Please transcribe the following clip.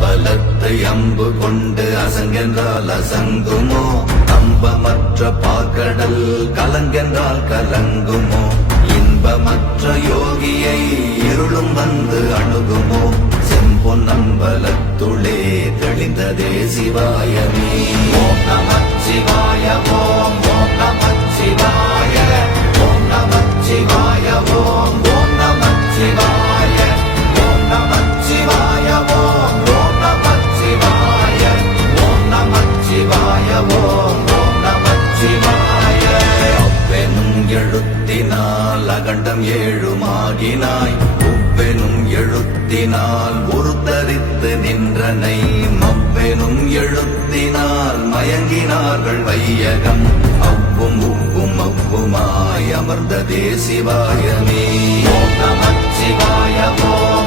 அம்பலத்தை அம்பு கொண்டு அசங்கென்றால் அசங்குமோ அம்பமற்ற பாக்கடல் கலங்கென்றால் கலங்குமோ இன்பமற்ற யோகியை இருளும் வந்து அணுகுமோ செம்பொன்னம்பலத்துளே தெளிந்ததே சிவாயமே ஓம் நமச்சிவாய ஓம் ஓம் நமச்சிவாய ஓம் நமச்சிவாய ஓம் ஓம் நமச்சிவாய ஓம் நமச்சிவாய ஓம் ஓம் நமச்சிவாய ஓம் நமச்சிவாய ஓம் ஓம் நமச்சிவாய அவ்வெனும் எழுத்தினால் அகண்டம் ஏழுமாகினாய் உவ்வெனும் எழுத்தினால் உருத்தரித்து நின்றனை மவ்வெனும் எழுத்தினால் மயங்கினார்கள் வையகம் அவ்வும் உவ்வும் அவ்வுமாய் அமர்ந்ததே சிவாயமே ஓம் நமச்சிவாய ஓம்